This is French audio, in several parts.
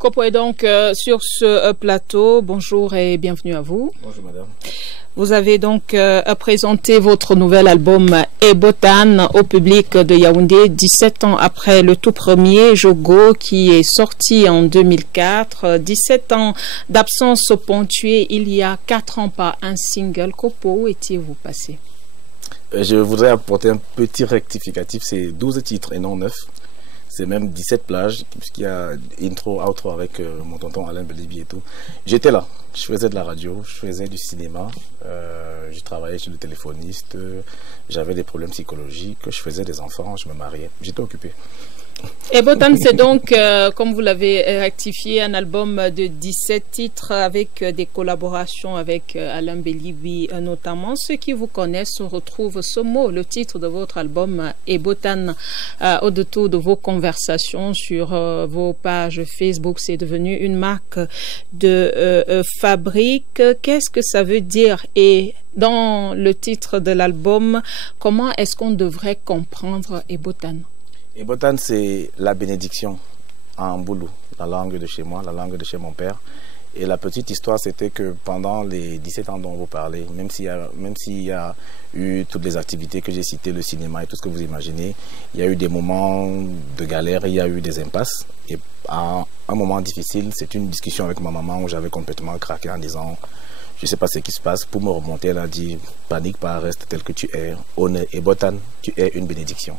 Kopo est donc sur ce plateau. Bonjour et bienvenue à vous. Bonjour madame. Vous avez donc présenté votre nouvel album Ebotan au public de Yaoundé 17 ans après le tout premier Jogo qui est sorti en 2004. 17 ans d'absence ponctuée il y a 4 ans par un single. Kopo, où étiez-vous passé? Je voudrais apporter un petit rectificatif, c'est 12 titres et non 9. C'est même 17 plages, puisqu'il y a intro, outro avec mon tonton Alain Belibi et tout. J'étais là, je faisais de la radio, je faisais du cinéma, je travaillais chez le téléphoniste, j'avais des problèmes psychologiques, je faisais des enfants, je me mariais, j'étais occupé. Ebotan, c'est donc, comme vous l'avez rectifié, un album de 17 titres avec des collaborations avec Alain Belibi notamment. Ceux qui vous connaissent retrouvent ce mot, le titre de votre album Ebotan, au-dessous de vos conversations sur vos pages Facebook. C'est devenu une marque de fabrique. Qu'est-ce que ça veut dire? Et dans le titre de l'album, comment est-ce qu'on devrait comprendre Ebotan? Ebotan, c'est la bénédiction en boulou, la langue de chez moi, la langue de chez mon père. Et la petite histoire, c'était que pendant les 17 ans dont vous parlez, même s'il y a eu toutes les activités que j'ai citées, le cinéma et tout ce que vous imaginez, il y a eu des moments de galère, il y a eu des impasses. Et à un moment difficile, c'est une discussion avec ma maman où j'avais complètement craqué en disant... Je ne sais pas ce qui se passe. Pour me remonter, elle a dit, panique pas, reste tel que tu es. Honneur et Ebotan, tu es une bénédiction.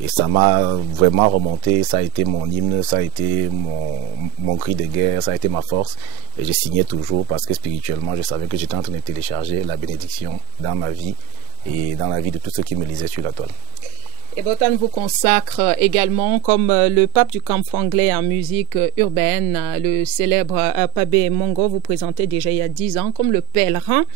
Et ça m'a vraiment remonté. Ça a été mon hymne, ça a été mon cri de guerre, ça a été ma force. Et je signais toujours parce que spirituellement, je savais que j'étais en train de télécharger la bénédiction dans ma vie et dans la vie de tous ceux qui me lisaient sur la toile. Ebotan vous consacre également comme le pape du camp anglais en musique urbaine, le célèbre Pabé Mongo, vous présentez déjà il y a 10 ans comme le pèlerin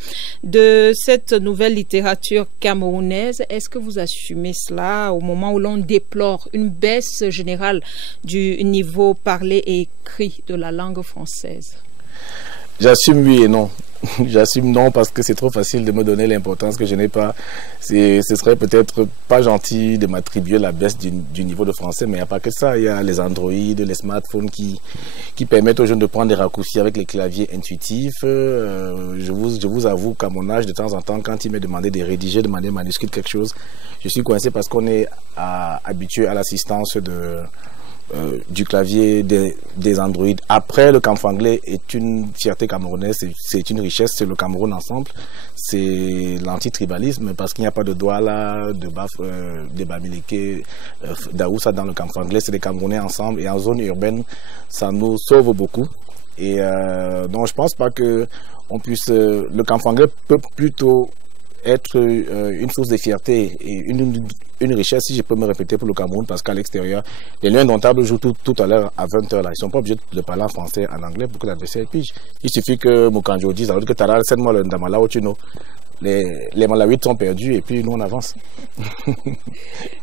de cette nouvelle littérature camerounaise. Est-ce que vous assumez cela au moment où l'on déplore une baisse générale du niveau parlé et écrit de la langue française? J'assume oui et non. J'assume non parce que c'est trop facile de me donner l'importance que je n'ai pas. Ce serait peut-être pas gentil de m'attribuer la baisse du niveau de français, mais il n'y a pas que ça. Il y a les Android, les smartphones qui permettent aux jeunes de prendre des raccourcis avec les claviers intuitifs. Je vous avoue qu'à mon âge, de temps en temps, quand il m'est demandé de rédiger de manière manuscrite quelque chose, je suis coincé parce qu'on est habitué à l'assistance du clavier des Android. Après, le camp anglais est une fierté camerounaise, c'est une richesse, c'est le Cameroun ensemble, c'est l'antitribalisme parce qu'il n'y a pas de Douala, de Bamileke, d'Aoussa dans le camp anglais, c'est les Camerounais ensemble et en zone urbaine, ça nous sauve beaucoup. Et donc je pense pas que on puisse, le camp anglais peut plutôt être une source de fierté et une richesse, si je peux me répéter, pour le Cameroun, parce qu'à l'extérieur, les Lions Indomptables jouent tout à l'heure à 20h là. Ils ne sont pas obligés de parler en français, en anglais pour que l'adversaire pige. Il suffit que Mokanjo dise, alors que Tara, send-moi le Ndamala au Tuno. Les Malawites sont perdus et puis nous on avance.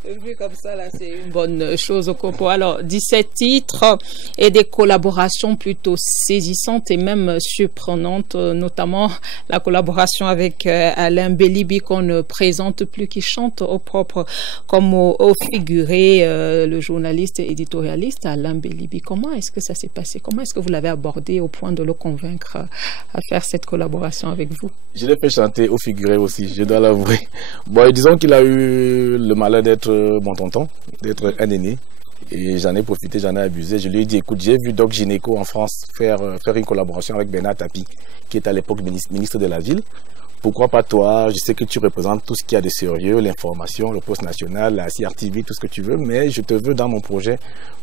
Vu comme ça, là, c'est une bonne chose au Kopo. Alors, 17 titres et des collaborations plutôt saisissantes et même surprenantes, notamment la collaboration avec Alain Belibi qu'on ne présente plus, qui chante au propre comme au figuré, le journaliste et éditorialiste Alain Belibi. Comment est-ce que ça s'est passé? Comment est-ce que vous l'avez abordé au point de le convaincre à faire cette collaboration avec vous? Je l'ai fait chanter au figuré aussi, je dois l'avouer. Bon, disons qu'il a eu le malheur d'être mon tonton, d'être un aîné. Et j'en ai profité, j'en ai abusé. Je lui ai dit, écoute, j'ai vu Doc Gynéco en France faire une collaboration avec Bernard Tapie, qui est à l'époque ministre de la Ville. Pourquoi pas toi? Je sais que tu représentes tout ce qu'il y a de sérieux, l'information, le poste national, la CRTV, tout ce que tu veux, mais je te veux dans mon projet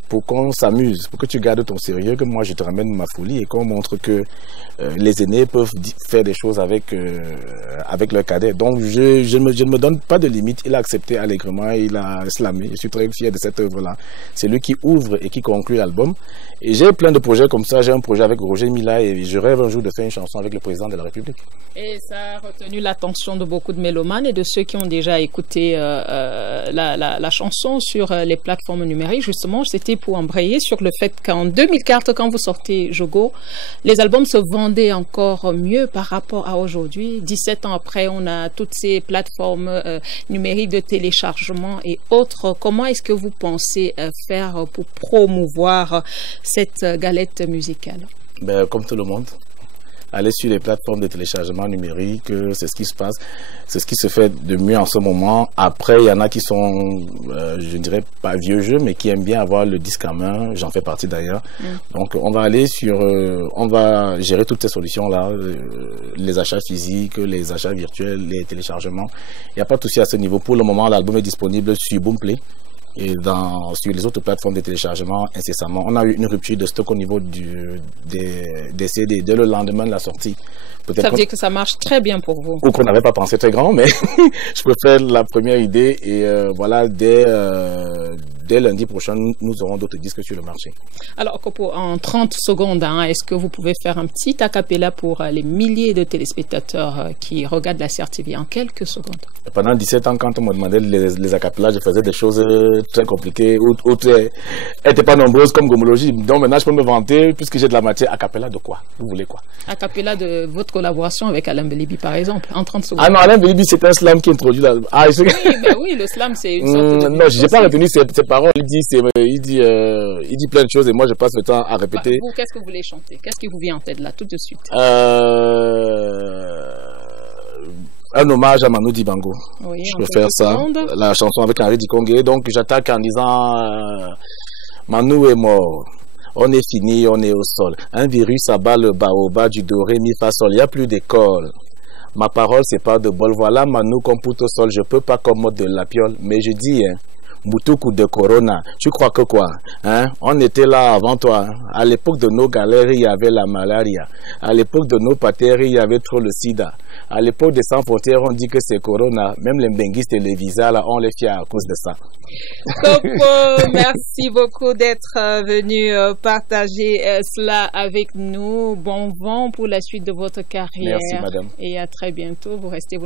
pour qu'on s'amuse, pour que tu gardes ton sérieux, que moi je te ramène ma folie et qu'on montre que les aînés peuvent faire des choses avec leurs cadets. Donc je ne me donne pas de limite. Il a accepté allègrement, il a slamé. Je suis très fier de cette œuvre-là. C'est lui qui ouvre et qui conclut l'album. Et j'ai plein de projets comme ça. J'ai un projet avec Roger Mila et je rêve un jour de faire une chanson avec le président de la République. Et ça retenu l'attention de beaucoup de mélomanes et de ceux qui ont déjà écouté la chanson sur les plateformes numériques. Justement, c'était pour embrayer sur le fait qu'en 2004, quand vous sortez Jogo, les albums se vendaient encore mieux par rapport à aujourd'hui. 17 ans après, on a toutes ces plateformes numériques de téléchargement et autres. Comment est-ce que vous pensez faire pour promouvoir cette galette musicale? Ben, comme tout le monde. Aller sur les plateformes de téléchargement numérique, c'est ce qui se passe, c'est ce qui se fait de mieux en ce moment. Après, il y en a qui sont, je ne dirais pas vieux jeux, mais qui aiment bien avoir le disque en main. J'en fais partie d'ailleurs. Donc, on va aller sur, on va gérer toutes ces solutions-là, les achats physiques, les achats virtuels, les téléchargements. Il n'y a pas de souci à ce niveau. Pour le moment, l'album est disponible sur Boomplay. Et sur les autres plateformes de téléchargement incessamment. On a eu une rupture de stock au niveau des CD dès le lendemain de la sortie. Ça veut dire que ça marche très bien pour vous. Ou qu'on n'avait pas pensé très grand, mais je préfère la première idée. Et voilà, dès lundi prochain, nous aurons d'autres disques sur le marché. Alors, Kopo, en 30 secondes, est-ce que vous pouvez faire un petit acapella pour les milliers de téléspectateurs qui regardent la CRTV en quelques secondes? Pendant 17 ans, quand on me demandait les acapellas, je faisais des choses très compliquées, ou n'étaient pas nombreuses comme gomologie. Donc maintenant, je peux me vanter, puisque j'ai de la matière. Acapella de quoi? Vous voulez quoi? Acapella de votre collaboration avec Alain Belibi, par exemple, en 30 secondes. Ah non, Alain Belibi, c'est un slam qui introduit la... Ah, oui, le slam, c'est une sorte de... Non, je n'ai pas retenu ses paroles. Il dit plein de choses et moi, je passe le temps à répéter. Vous, qu'est-ce que vous voulez chanter? Qu'est-ce qui vous vient en tête là, tout de suite? Un hommage à Manu Dibango. Oui, je peux faire ça. La chanson avec Henri Dikongé. Donc, j'attaque en disant Manu est mort. On est fini, on est au sol. Un virus abat le baobab du doré mi fa sol. Il n'y a plus d'école. Ma parole, c'est pas de bol. Voilà Manu comme poutre au sol. Je peux pas comme mode de la piole. Mais je dis, Moutoukou de Corona, tu crois que quoi? On était là avant toi. À l'époque de nos galères, il y avait la malaria. À l'époque de nos patères, il y avait trop le sida. À l'époque des sans frontières, on dit que c'est Corona. Même les benguistes et les visas, là, on les fiait à cause de ça. Kopo, merci beaucoup d'être venu partager cela avec nous. Bon vent pour la suite de votre carrière. Merci, madame. Et à très bientôt. Vous restez...